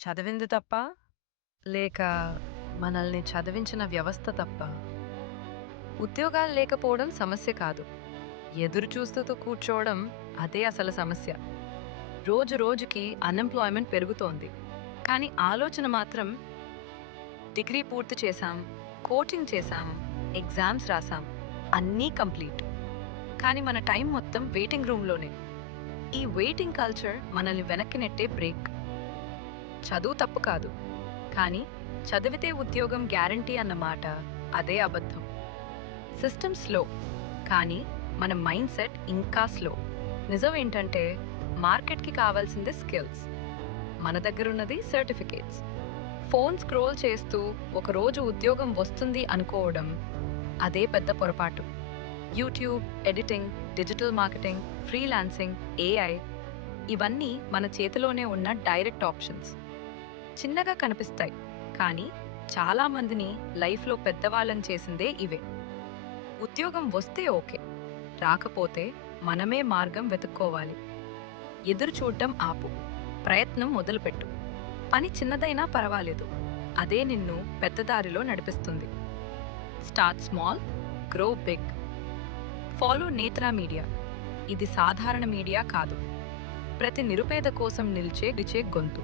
చదివింది తప్ప లేక మనల్ని చదివించిన వ్యవస్థ తప్ప ఉద్యోగాలు లేకపోవడం సమస్య కాదు. ఎదురు చూస్తూ కూర్చోవడం అదే అసలు సమస్య. రోజు రోజుకి అన్ఎంప్లాయ్మెంట్ పెరుగుతోంది. కానీ ఆలోచన మాత్రం డిగ్రీ పూర్తి చేశాం కోచింగ్ చేశాం ఎగ్జామ్స్ రాసాం అన్నీ కంప్లీట్. కానీ మన టైం మొత్తం వెయిటింగ్ రూమ్లోనే. ఈ వెయిటింగ్ కల్చర్ మనల్ని వెనక్కి నెట్టే బ్రేక్. చదువు తప్పు కాదు. కానీ చదివితే ఉద్యోగం గ్యారంటీ అన్నమాట అదే అబద్ధం. సిస్టమ్ స్లో కానీ మన మైండ్ సెట్ ఇంకా స్లో. నిజం ఏంటంటే మార్కెట్కి కావాల్సింది స్కిల్స్. మన దగ్గర ఉన్నది సర్టిఫికేట్స్. ఫోన్ స్క్రోల్ చేస్తూ ఒకరోజు ఉద్యోగం వస్తుంది అనుకోవడం అదే పెద్ద పొరపాటు. YouTube editing digital marketing freelancing AI ఇవన్నీ మన చేతిలోనే ఉన్న డైరెక్ట్ ఆప్షన్స్. చిన్నగా కనిపిస్తాయి. కానీ చాలామందిని లైఫ్లో పెద్దవాళ్ళని చేసిందే ఇవే. ఉద్యోగం వస్తే ఓకే. రాకపోతే మనమే మార్గం వెతుక్కోవాలి. ఎదురు చూడడం ఆపు. ప్రయత్నం మొదలుపెట్టు. పని చిన్నదైనా పర్వాలేదు. అదే నిన్ను పెద్ద దారిలో నడిపిస్తుంది. Start small grow big. Follow Netra media. ఇది సాధారణ మీడియా కాదు. ప్రతి నిరుపేద కోసం నిలిచే గిచే గొంతు.